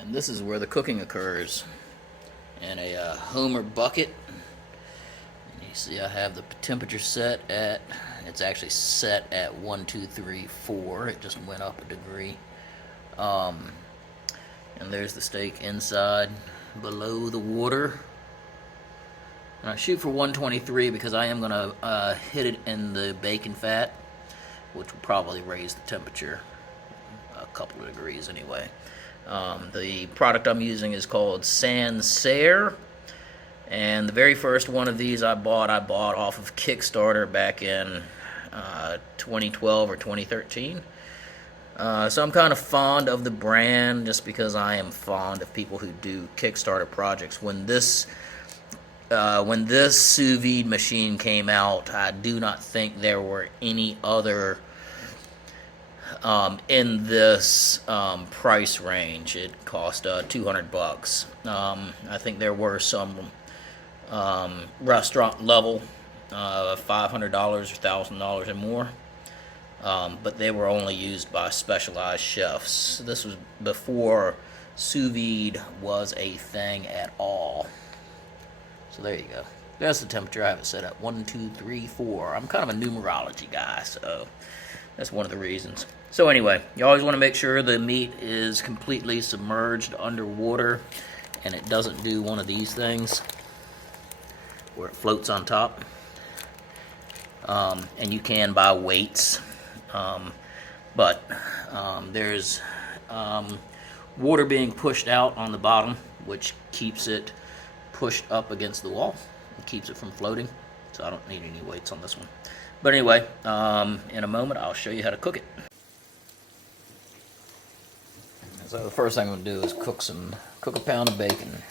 And this is where the cooking occurs, in a Homer bucket. And you see I have the temperature set at, it's actually set at 1, 2, 3, 4. It just went up a degree. And there's the steak inside below the water. And I shoot for 123 because I am going to hit it in the bacon fat, which will probably raise the temperature a couple of degrees anyway. The product I'm using is called Sancerre, and the very first one of these I bought off of Kickstarter back in 2012 or 2013. So I'm kind of fond of the brand just because I am fond of people who do Kickstarter projects. When this sous vide machine came out, I do not think there were any other in this price range. It cost $200. I think there were some restaurant level $500 or $1,000 or more, but they were only used by specialized chefs. This was before sous vide was a thing at all. So there you go. That's the temperature. I have it set at 1, 2, 3, 4. I'm kind of a numerology guy, so that's one of the reasons. So anyway, you always want to make sure the meat is completely submerged underwater and it doesn't do one of these things where it floats on top. And you can buy weights, but there's water being pushed out on the bottom, which keeps it pushed up against the wall and keeps it from floating. So I don't need any weights on this one. But anyway, in a moment I'll show you how to cook it. So the first thing I'm going to do is cook a pound of bacon.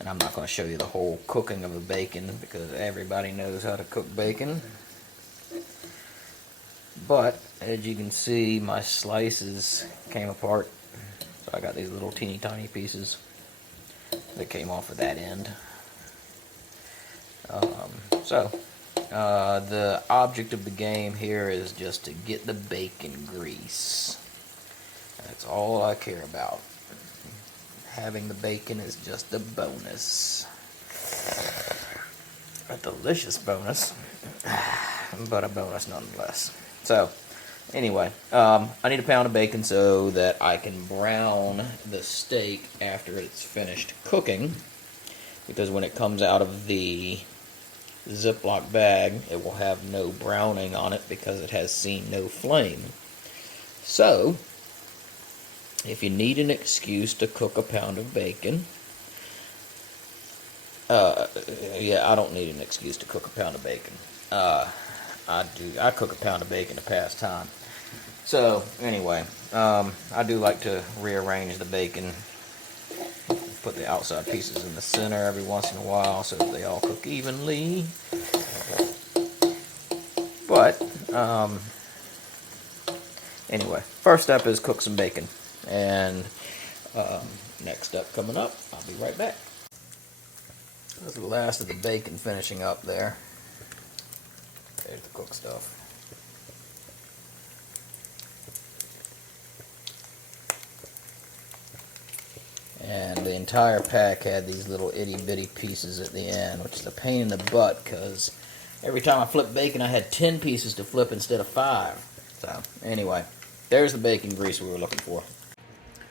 And I'm not going to show you the whole cooking of the bacon because everybody knows how to cook bacon. But as you can see, my slices came apart. So I got these little teeny tiny pieces that came off of that end. The object of the game here is just to get the bacon grease. That's all I care about. Having the bacon is just a bonus. A delicious bonus, but a bonus nonetheless. So, anyway, I need a pound of bacon so that I can brown the steak after it's finished cooking. Because when it comes out of the Ziploc bag, it will have no browning on it because it has seen no flame. So, if you need an excuse to cook a pound of bacon, I don't need an excuse to cook a pound of bacon. I cook a pound of bacon to pass time. So, anyway, I do like to rearrange the bacon, put the outside pieces in the center every once in a while so that they all cook evenly. But, anyway, first step is cook some bacon. And next step coming up, I'll be right back. That's the last of the bacon finishing up there. There's the cooked stuff. And the entire pack had these little itty bitty pieces at the end, which is a pain in the butt because every time I flipped bacon I had 10 pieces to flip instead of 5. So anyway, there's the bacon grease we were looking for.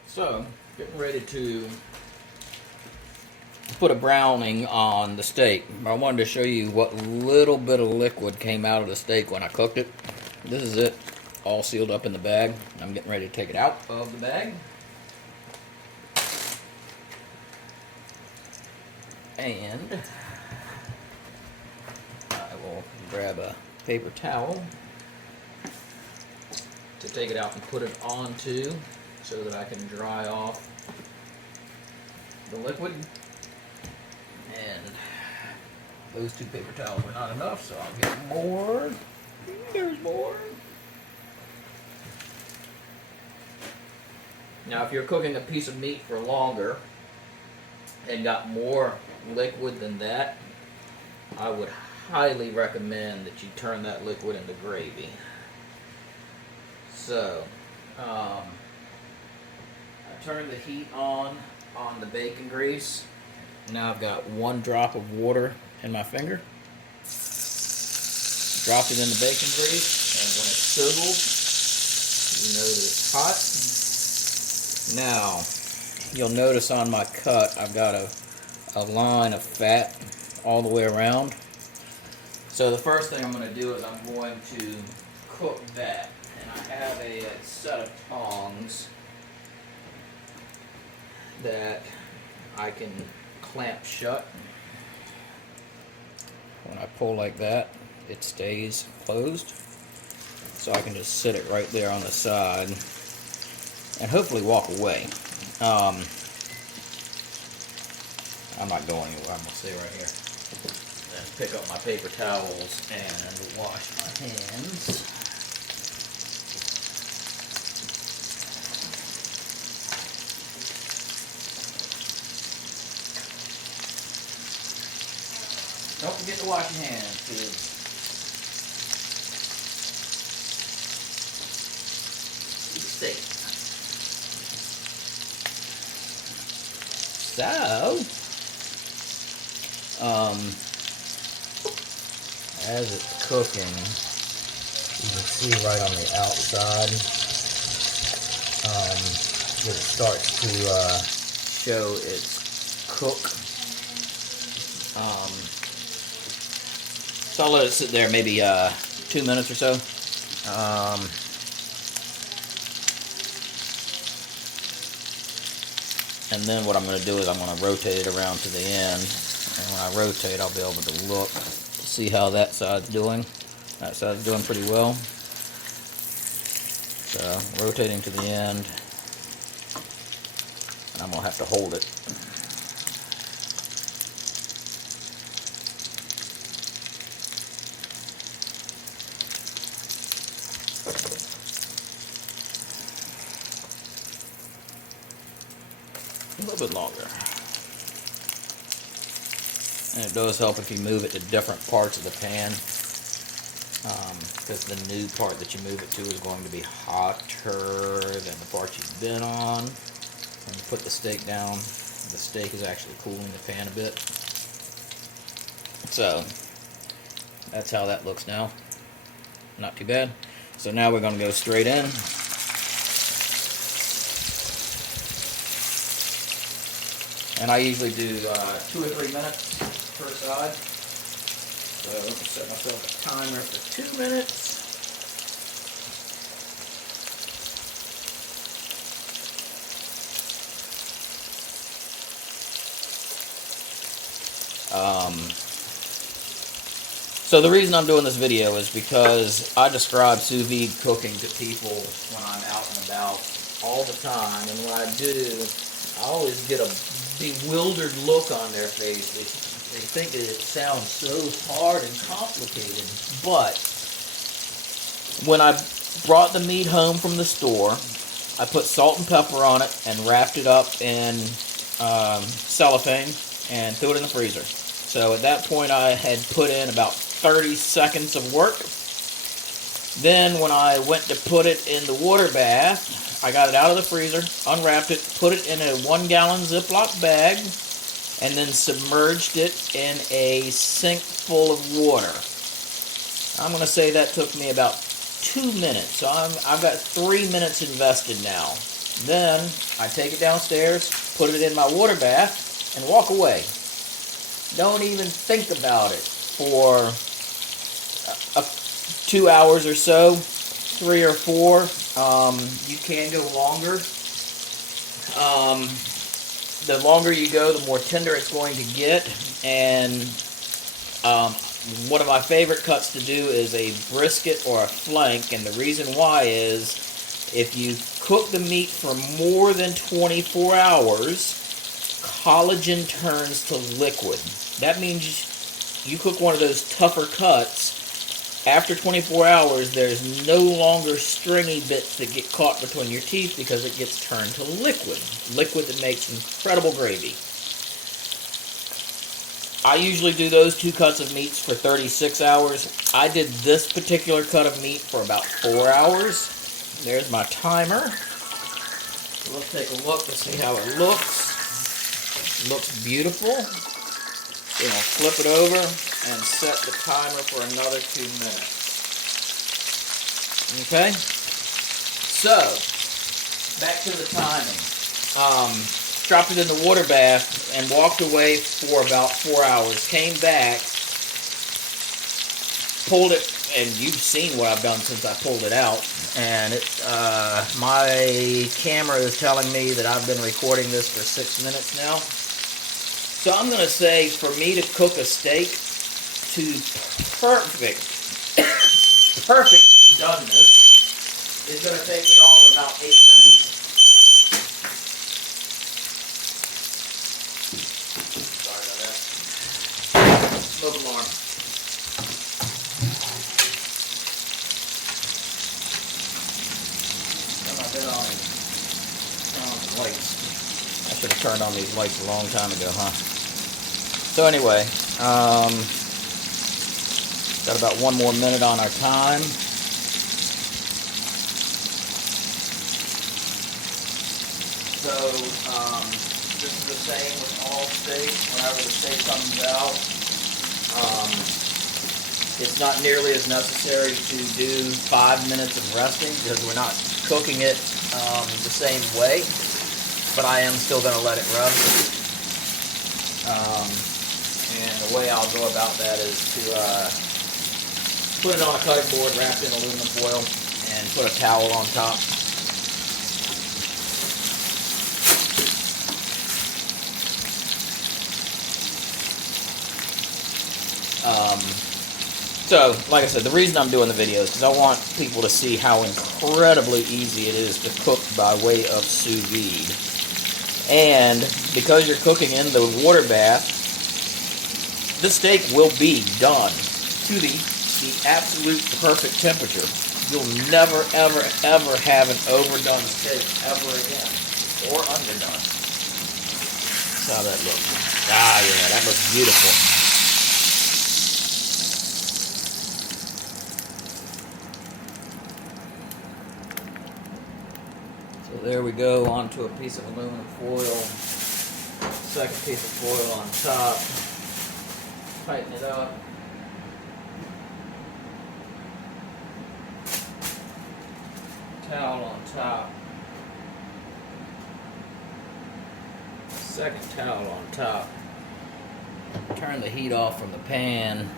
So, getting ready to put a browning on the steak. I wanted to show you what little bit of liquid came out of the steak when I cooked it. This is it, all sealed up in the bag. I'm getting ready to take it out of the bag. And I will grab a paper towel to take it out and put it onto so that I can dry off the liquid. And those 2 paper towels were not enough, so I'll get more. There's more. Now, if you're cooking a piece of meat for longer and got more liquid than that, I would highly recommend that you turn that liquid into gravy. So, I I turned the heat on the bacon grease. Now I've got 1 drop of water in my finger. Drop it in the bacon grease, and when it sizzles, you know that it's hot. Now, you'll notice on my cut, I've got a line of fat all the way around. So the first thing I'm going to do is I'm going to cook that. And I have a set of tongs that I can clamp shut. When I pull like that, it stays closed. So I can just sit it right there on the side and hopefully walk away. I'm not going anywhere. I'm going to stay right here. Then pick up my paper towels and wash my hands. Don't forget to wash your hands, kids. Keep it safe. So, as it's cooking, you can see right on the outside that it starts to show its cook. So I'll let it sit there maybe 2 minutes or so. And then what I'm going to do is I'm going to rotate it around to the end. And when I rotate, I'll be able to look to see how that side's doing. That side's doing pretty well. So rotating to the end. And I'm going to have to hold it. A little bit longer. And it does help if you move it to different parts of the pan, because the new part that you move it to is going to be hotter than the part you've been on. When you put the steak down, the steak is actually cooling the pan a bit. So that's how that looks now. Not too bad. So now we're going to go straight in. And I usually do 2 or 3 minutes per side. So let me set myself a timer for 2 minutes. So the reason I'm doing this video is because I describe sous vide cooking to people when I'm out and about all the time, and when I do, I always get a bewildered look on their face. They think that it sounds so hard and complicated. But when I brought the meat home from the store, I put salt and pepper on it and wrapped it up in cellophane and threw it in the freezer. So at that point I had put in about 30 seconds of work. Then when I went to put it in the water bath, I got it out of the freezer, unwrapped it, put it in a 1 gallon Ziploc bag, and then submerged it in a sink full of water. I'm going to say that took me about 2 minutes, so I've got 3 minutes invested now. Then I take it downstairs, put it in my water bath, and walk away. Don't even think about it for 2 hours or so, 3 or 4. You can go longer. The longer you go, the more tender it's going to get. And one of my favorite cuts to do is a brisket or a flank. And the reason why is if you cook the meat for more than 24 hours, collagen turns to liquid. That means you cook one of those tougher cuts. After 24 hours, there's no longer stringy bits that get caught between your teeth because it gets turned to liquid. Liquid that makes incredible gravy. I usually do those 2 cuts of meats for 36 hours. I did this particular cut of meat for about 4 hours. There's my timer. So let's take a look to see how it looks. It looks beautiful. Then I'll flip it over and set the timer for another 2 minutes. Okay? So, back to the timing. Dropped it in the water bath and walked away for about 4 hours. Came back, pulled it, and you've seen what I've done since I pulled it out. And my camera is telling me that I've been recording this for 6 minutes now. So I'm going to say for me to cook a steak to perfect doneness is going to take me all of about 8 minutes. Sorry about that. Smoke alarm. Lights. I should have turned on these lights a long time ago, huh? So anyway, got about 1 more minute on our time. So this is the same with all steaks. Whenever the steak comes out, it's not nearly as necessary to do 5 minutes of resting because we're not cooking it the same way, but I am still going to let it rest. And the way I'll go about that is to put it on a cutting board wrapped in aluminum foil and put a towel on top. So, like I said, the reason I'm doing the video is because I want people to see how incredibly easy it is to cook by way of sous vide. And because you're cooking in the water bath, the steak will be done to the absolute perfect temperature. You'll never, ever, ever have an overdone steak ever again, or underdone. That's how that looks. Ah, yeah, that looks beautiful. So there we go, onto a piece of aluminum foil. Second piece of foil on top. Tighten it up. Towel on top. Second towel on top. Turn the heat off from the pan,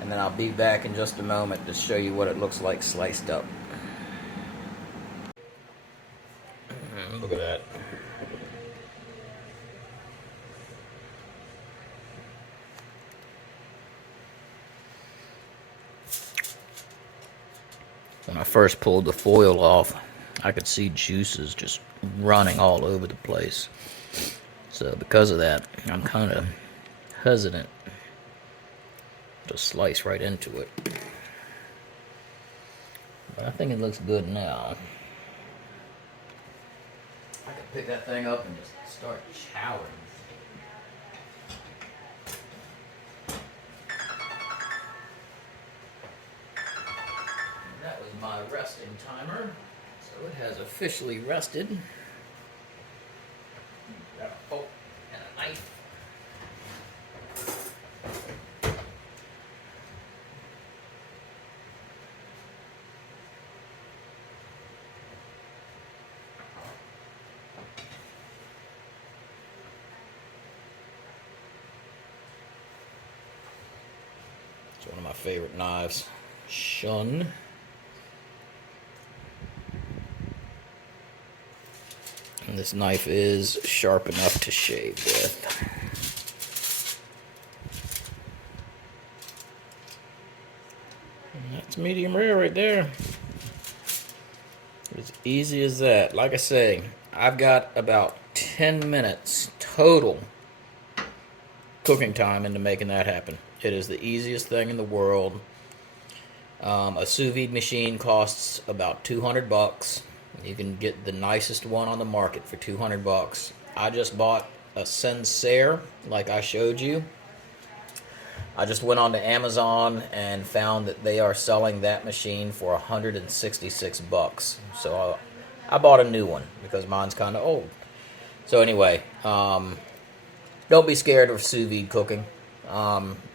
and then I'll be back in just a moment to show you what it looks like sliced up. Look at that. When I first pulled the foil off, I could see juices just running all over the place. So because of that, I'm kind of hesitant to slice right into it. But I think it looks good now. I could pick that thing up and just start chowing. That was my resting timer, so it has officially rested. Got a fork and a knife. It's one of my favorite knives, Shun. And this knife is sharp enough to shave with. And that's medium rare right there. As easy as that. Like I say, I've got about 10 minutes total cooking time into making that happen. It is the easiest thing in the world. A sous vide machine costs about $200. You can get the nicest one on the market for $200. I just bought a Sincere, like I showed you. I just went on to Amazon and found that they are selling that machine for $166. So I bought a new one because mine's kind of old. So anyway, don't be scared of sous vide cooking.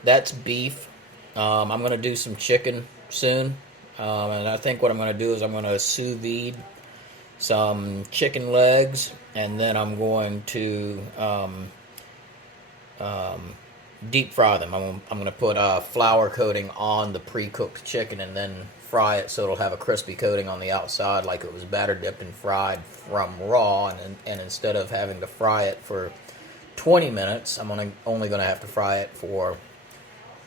That's beef. I'm going to do some chicken soon. And I think what I'm going to do is I'm going to sous vide some chicken legs, and then I'm going to deep fry them. I'm going to put a flour coating on the pre-cooked chicken and then fry it so it'll have a crispy coating on the outside like it was batter dipped and fried from raw. And instead of having to fry it for 20 minutes, I'm only going to have to fry it for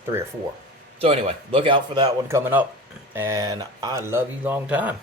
3 or 4. So anyway, look out for that one coming up. And I love you long time.